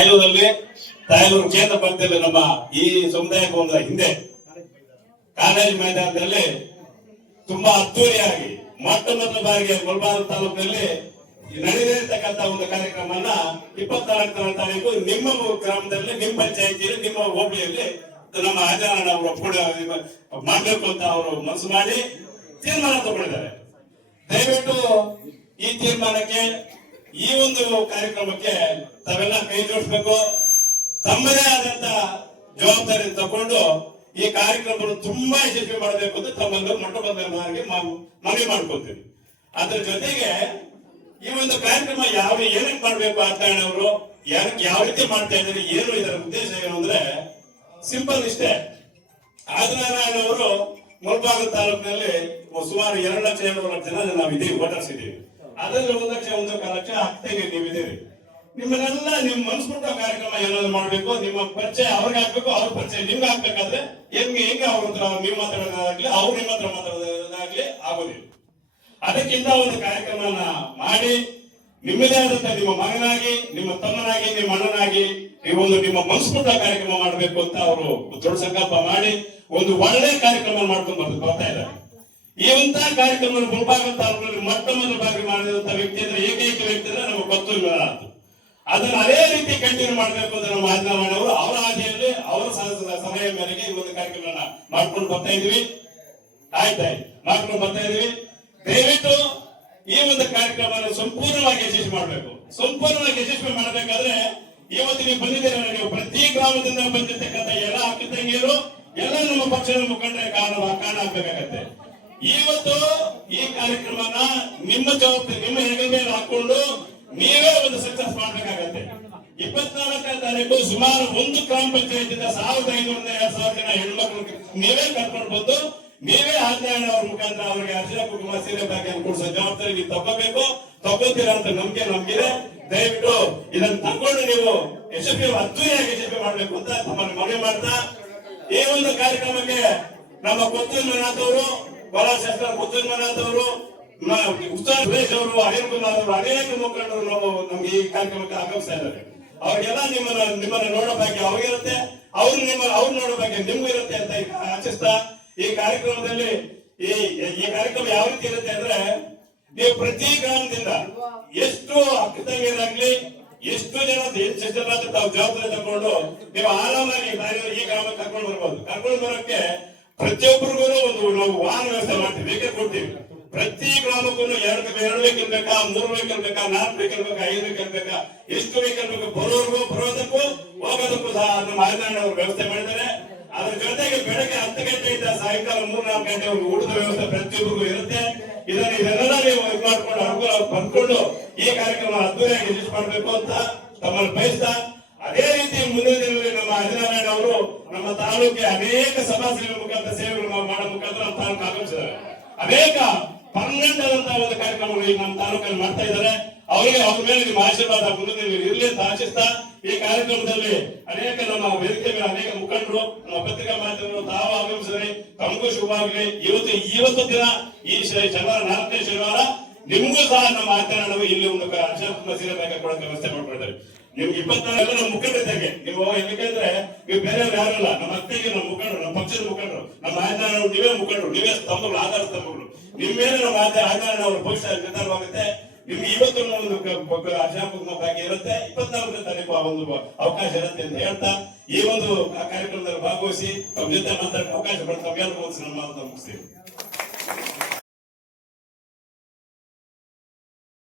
ತಾಯಲೂರು ಕೇಂದ್ರ ಪಂಚಾಯತ್ ನಮ್ಮ ಈ ಸಮುದಾಯ ಭವನದ ಹಿಂದೆ ಕಾಲೇಜು ಮೈದಾನದಲ್ಲಿ ತುಂಬಾ ಅದ್ದೂರಿಯಾಗಿ ಮೊಟ್ಟ ಮೊದಲ ಬಾರಿಗೆ ಮುಳಬಾಗಿಲು ತಾಲೂಕಿನಲ್ಲಿ ನಡೆದಿರತಕ್ಕಂತ ಒಂದು ಕಾರ್ಯಕ್ರಮವನ್ನ ಇಪ್ಪತ್ನಾಲ್ಕನೇ ತಾರೀಕು ನಿಮ್ಮ ಗ್ರಾಮದಲ್ಲಿ, ನಿಮ್ಮ ಪಂಚಾಯಿತಿಯಲ್ಲಿ, ನಿಮ್ಮ ಹೋಬಳಿಯಲ್ಲಿ ನಮ್ಮ ಆಚರಣ ಅವರು ಮಾಡಬೇಕು ಅಂತ ಅವರು ಮನಸ್ಸು ಮಾಡಿ ತೀರ್ಮಾನ ತಗೊಂಡಿದ್ದಾರೆ. ದಯವಿಟ್ಟು ಈ ತೀರ್ಮಾನಕ್ಕೆ ಈ ಒಂದು ಕಾರ್ಯಕ್ರಮಕ್ಕೆ ತಾವೆಲ್ಲ ಕೈ ಜೋಡಿಸ್ಬೇಕು. ತಮ್ಮದೇ ಆದಂತ ಜವಾಬ್ದಾರಿ ತಗೊಂಡು ಈ ಕಾರ್ಯಕ್ರಮವನ್ನು ತುಂಬಾ ಯಶಸ್ವಿ ಮಾಡಬೇಕು ಅಂತ ತಮ್ಮನ್ನು ಮೊಟ್ಟ ಮೊದಲ ಬಾರಿಗೆ ಮ- ಮನವಿ ಮಾಡ್ಕೊತೀವಿ ಅದ್ರ ಜೊತೆಗೆ ಈ ಒಂದು ಕಾರ್ಯಕ್ರಮ ಯಾವ ಏನಕ್ಕೆ ಮಾಡ್ಬೇಕು ಅವರು ಯಾರಕ್ಕೆ ಯಾವ ರೀತಿ ಮಾಡ್ತಾ ಇದ್ದಾರೆ, ಏನು ಇದರ ಉದ್ದೇಶ ಏನು ಅಂದ್ರೆ ಸಿಂಪಲ್ ಇಷ್ಟೇ. ಆದಿನಾರಾಯಣ ಅವರು ಮುಳಬಾಗ ತಾಲೂಕಿನಲ್ಲಿ ಸುಮಾರು ಎರಡು ಲಕ್ಷ ಎರಡು ಲಕ್ಷ ಜನ ನಾವು ಇದೀವಿ ಓಟರ್ಸ್ ಇದೀವಿ ಅದರಲ್ಲಿ ಒಂದು ಲಕ್ಷ ಒಂದು ಲಕ್ಷ ಹಾಕ್ತೇನೆ ನೀವು ಇದೀರಿ ನಿಮ್ಮನ್ನೆಲ್ಲ ನಿಮ್ ಮನ್ಸ್ಬಿಟ್ಟ ಕಾರ್ಯಕ್ರಮ ಏನಾದ್ರು ಮಾಡ್ಬೇಕು, ನಿಮ್ಮ ಪರಿಚಯ ಅವ್ರಿಗೆ ಹಾಕ್ಬೇಕು, ಅವ್ರ ಪರಿಚಯ ನಿಮ್ಗೆ ಹಾಕ್ಬೇಕಾದ್ರೆ ಹೆಂಗೆ ಹೆಂಗೆ ಅವ್ರ ಹತ್ರ ನೀವು ಮಾತಾಡೋದಾಗ್ಲಿ, ಅವ್ರು ನಿಮ್ಮ ಹತ್ರ ಮಾತಾಡೋದಾಗ್ಲಿ ಆಗೋದಿಲ್ಲ. ಅದಕ್ಕಿಂತ ಒಂದು ಕಾರ್ಯಕ್ರಮನ ಮಾಡಿ, ನಿಮ್ಮದೇ ಆದಂತ ನಿಮ್ಮ ಮಗನಾಗಿ, ನಿಮ್ಮ ತಮ್ಮನಾಗಿ, ನಿಮ್ಮ ಅಣ್ಣನಾಗಿ ಒಂದು ನಿಮ್ಮ ಮನಸ್ಫುಟ ಕಾರ್ಯಕ್ರಮ ಮಾಡಬೇಕು ಅಂತ ಅವರು ದೊಡ್ಡ ಸಂಕಲ್ಪ ಮಾಡಿ ಒಂದು ಒಳ್ಳೆ ಕಾರ್ಯಕ್ರಮ ಮಾಡ್ಕೊಂಡು ಬರ್ತಾ ಇದ್ದಾರೆ. ಇಂಥ ಕಾರ್ಯಕ್ರಮ ಮುಳಬಾಗ ತಾಲೂಕಿನಲ್ಲಿ ಮೊಟ್ಟ ಮಾಡಿದಂತ ವ್ಯಕ್ತಿ ಅಂದ್ರೆ ಏಕೈಕ ವ್ಯಕ್ತಿ ಅಂದ್ರೆ ನಮಗೆ ಗೊತ್ತಿಲ್ಲ ಅದು ಅದನ್ನ ಅದೇ ರೀತಿ ಕಂಟಿನ್ಯೂ ಮಾಡಬೇಕು ಅಂತ ನಮ್ಮ ಮಾಡೋರು ಅವರ ಹಾದಿಯಲ್ಲಿ ಅವರ ಸಮಯ ಮೇರೆಗೆ ಈ ಒಂದು ಕಾರ್ಯಕ್ರಮನ ಮಾಡ್ಕೊಂಡು ಬರ್ತಾ ಇದ್ವಿ ಆಯ್ತಾಯ್ತು ಮಾಡ್ಕೊಂಡು ಬರ್ತಾ ಇದ್ವಿ ದಯವಿಟ್ಟು ಈ ಒಂದು ಕಾರ್ಯಕ್ರಮವನ್ನು ಸಂಪೂರ್ಣವಾಗಿ ಯಶಸ್ವಿ ಮಾಡಬೇಕು. ಸಂಪೂರ್ಣವಾಗಿ ಯಶಸ್ವಿ ಮಾಡಬೇಕಾದ್ರೆ ಇವತ್ತು ನೀವು ಬಂದಿದ್ದೀರ ನೀವು ಪ್ರತಿ ಗ್ರಾಮದಿಂದ ಬಂದಿರ್ತಕ್ಕಂಥ ಎಲ್ಲ ಅಕ್ಕ ತಂಗಿಯರು ಎಲ್ಲ ನಮ್ಮ ಪಕ್ಷದ ಮುಖಂಡರ ಇವತ್ತು ಈ ಕಾರ್ಯಕ್ರಮನ ನಿಮ್ಮ ಜವಾಬ್ದಾರಿ, ನಿಮ್ಮ ಹೆಗಲ ಮೇಲೆ ಹಾಕೊಂಡು ನೀವೇ ಒಂದು ಸಕ್ಸಸ್ ಮಾಡ್ಬೇಕಾಗತ್ತೆ. ಇಪ್ಪತ್ನಾಲ್ಕನೇ ತಾರೀಕು ಸುಮಾರು ಒಂದು ಗ್ರಾಮ ಪಂಚಾಯತಿಂದ ಸಾವಿರದ ಐನೂರ ಸಾವಿರ ಜನ ಹೆಣ್ಮಕ್ಳು ನೀವೇ ಕರ್ಕೊಂಡು ಬಂದು, ನೀವೇ ಆಜ್ಞಾನ ಅವ್ರ ಮುಖಾಂತರ ಅವರಿಗೆ ಅರ್ಜುನ ಕುಟುಂಬ ಸೀರೆ ಭಾಗ್ಯ ಕೊಡಿಸೋ ಜವಾಬ್ದಾರಿ ನೀವು ತಗೋಬೇಕು. ತಗೋತೀರಾ ಅಂತ ನಂಬಿಕೆ ನಮ್ಗಿದೆ. ದಯವಿಟ್ಟು ಇದನ್ನ ತಗೊಂಡು ನೀವು ಯಶಸ್ವಿ ಅದ್ದೂರಿಯಾಗಿ ಯಶಸ್ವಿ ಮಾಡ್ಬೇಕು ಅಂತ ತಮ್ಮನ್ನು ಮನವಿ ಮಾಡ್ತಾ, ಈ ಒಂದು ಕಾರ್ಯಕ್ರಮಕ್ಕೆ ನಮ್ಮ ಕೊತ್ತೂರು ಮಂಜುನಾಥ್ ಅವರು ಶಾಸಕ ಉತ್ಸಾಹ ಸುರೇಶ್ ಅವರು, ಅನಿಲ್ ಕುಮಾರ್ ಅವರು, ಅನೇಕ ಮುಖಂಡರು ನಾವು ನಮ್ಗೆ ಈ ಕಾರ್ಯಕ್ರಮಕ್ಕೆ ಆಗಮಿಸ್ತಾ ಇದ್ದಾರೆ. ಅವ್ರಿಗೆಲ್ಲ ನಿಮ್ಮನ್ನ ನಿಮ್ಮನ್ನ ನೋಡೋ ಬಗ್ಗೆ ಅವ್ರಿಗಿರುತ್ತೆ ಅವ್ರು ನಿಮ್ಮ, ಅವ್ರು ನೋಡೋ ಬಗ್ಗೆ ನಿಮ್ಗೂ ಇರುತ್ತೆ ಅಂತ ಆಚರಿಸ್ತಾ ಈ ಕಾರ್ಯಕ್ರಮದಲ್ಲಿ ಈ ಈ ಕಾರ್ಯಕ್ರಮ ಯಾವ ರೀತಿ ಇರುತ್ತೆ ಅಂದ್ರೆ, ನೀವು ಪ್ರತಿ ಗ್ರಾಮದಿಂದ ಎಷ್ಟು ಅಕ್ಕ ತಂಗಿಯರಾಗ್ಲಿ ಎಷ್ಟು ಜನ ಜವಾಬ್ದಾರಿ ತಗೊಂಡು ನೀವು ಆರಾಮಾಗಿ ಈ ಗ್ರಾಮಕ್ಕೆ ಕರ್ಕೊಂಡು ಬರ್ಬೋದು. ಕರ್ಕೊಂಡು ಬರೋಕ್ಕೆ ಪ್ರತಿಯೊಬ್ಬರಿಗೂ ಒಂದು ನಾವು ವಾಹನ ವ್ಯವಸ್ಥೆ ಮಾಡ್ತೀವಿ ಬೇಕೇ ಕೊಡ್ತೀವಿ. ಪ್ರತಿ ಗ್ರಾಮಕ್ಕೂ ಎರಡು ಎರಡು ವೆಹಿಕಲ್ ಬೇಕಾ, ಮೂರು ವೆಹಿಕಲ್ ಬೇಕಾ, ನಾಲ್ಕು ವೆಹಿಕಲ್ ಬೇಕಾ, ಐದು ವೆಹಿಕಲ್ ಬೇಕಾ, ಎಷ್ಟು ವೆಹಿಕಲ್ ಬೇಕು, ಬರೋರ್ಗೂ, ಬರೋದಕ್ಕೂ ಹೋಗೋದಕ್ಕೂ ಸಹ ನಮ್ಮ ವ್ಯವಸ್ಥೆ ಮಾಡಿದ್ದಾರೆ. ಅದ್ರ ಜೊತೆಗೆ ಬೆಳಗ್ಗೆ ಹತ್ತು ಗಂಟೆಯಿಂದ ಸಾಯಂಕಾಲ ಮೂರ್ ನಾಲ್ಕು ಗಂಟೆ ಗಂಟೆವರೆಗೂ ಊಟದ ವ್ಯವಸ್ಥೆ ಪ್ರತಿಯೊಬ್ಬರಿಗೂ ಇರುತ್ತೆ. ಇದನ್ನ ಇದನ್ನೆಲ್ಲ ನೀವು ಇದು ಮಾಡ್ಕೊಂಡು ಅನುಕೂಲ ಬಂದ್ಕೊಂಡು ಈ ಕಾರ್ಯಕ್ರಮ ಅದ್ದೂರಿಯಾಗಿ ಯಶಸ್ವಿ ಮಾಡಬೇಕು ಅಂತ ತಮ್ಮನ್ನು ಬಯಸ್ತಾ, ಅದೇ ರೀತಿ ಮುಂದಿನ ಅವರು ನಮ್ಮ ತಾಲೂಕಿಗೆ ಅನೇಕ ಸಭಾ ಸೇವೆ ಮುಖಾಂತರ ಸೇವೆಗಳು ಮಾಡೋ ಮುಖಾಂತರ ತಾಲೂಕು ಆಗಮಿಸಿದ್ದಾರೆ. ಅನೇಕ ಪರ್ಮನೆಂಟ್ ಆದಂತಹ ಒಂದು ಕಾರ್ಯಕ್ರಮಗಳು ಈಗ ನಮ್ಮ ತಾಲೂಕಲ್ಲಿ ಮಾಡ್ತಾ ಇದ್ದಾರೆ. ಅವರಿಗೆ ಅವ್ರ ಮೇಲೆ ನಿಮ್ಮ ಆಶೀರ್ವಾದ ಮುಂದಿನ ಇರಲಿ ಅಂತ ಆಶಿಸ್ತಾ ಈ ಕಾರ್ಯಕ್ರಮದಲ್ಲಿ ಅನೇಕ ನಮ್ಮ ವೇದಿಕೆ ಮೇಲೆ ಅನೇಕ ಮುಖಂಡರು ನಮ್ಮ ಪತ್ರಿಕಾ ಮಾಧ್ಯಮಗಳು ತಾವು ಆಗಮಿಸಿದ್ರೆ. ತಮಗೂ ಶುಭ ಆಗಲಿ ಇವತ್ತು ಇವತ್ತು ದಿನ ಈ ಶನಿವಾರ ನಾಲ್ಕನೇ ಶನಿವಾರ ನಿಮಗೂ ಸಹ ನಮ್ಮ ಆಚರಣೆ ಇಲ್ಲಿ ಒಂದು ಸೀರೆ ಕೊಡೋಕೆ ವ್ಯವಸ್ಥೆ ಮಾಡ್ಕೊಂಡಿದ್ದಾರೆ. ನಿಮ್ಗೆ ಇಪ್ಪತ್ನಾಲ್ಕು ನಮ್ಮ ಮುಖಂಡರಿದ್ದಾಗೆ ನೀವು ಯಾಕಂದ್ರೆ ನೀವು ಬೇರೆ ಯಾರಲ್ಲ ನಮ್ಮ ಅತ್ತೆಗೆ ನಮ್ಮ ಮುಖಂಡರು, ನಮ್ಮ ಪಕ್ಷದ ಮುಖಂಡರು, ನಮ್ಮ ರಾಜಧಾನಿ ನೀವೇ ಮುಖಂಡರು, ನೀವೇ ಸ್ತಂಭಗಳು, ಆಧಾರ ಸ್ತಂಭಗಳು. ನಿಮ್ಮ ಮೇಲೆ ನಮ್ಮ ಆಚಾರ್ಯ ಅವರ ಪಕ್ಷ ನಿರ್ಧಾರವಾಗುತ್ತೆ. ನಿಮ್ಗೆ ಇವತ್ತು ಒಂದು ಭಾಗ್ಯ ಇರುತ್ತೆ. ಇಪ್ಪತ್ನಾಲ್ಕನೇ ತಾರೀಕು ಆ ಒಂದು ಅವಕಾಶ ಇರುತ್ತೆ ಅಂತ ಹೇಳ್ತಾ, ಈ ಒಂದು ಕಾರ್ಯಕ್ರಮದಲ್ಲಿ ಭಾಗವಹಿಸಿ, ತಮ್ಮ ಜೊತೆ ಮಾತಾಡಕ್ಕೆ ಅವಕಾಶ ಪಡ್ತಾ ನಮ್ಮ ಮುಗಿಸ್ತೀವಿ.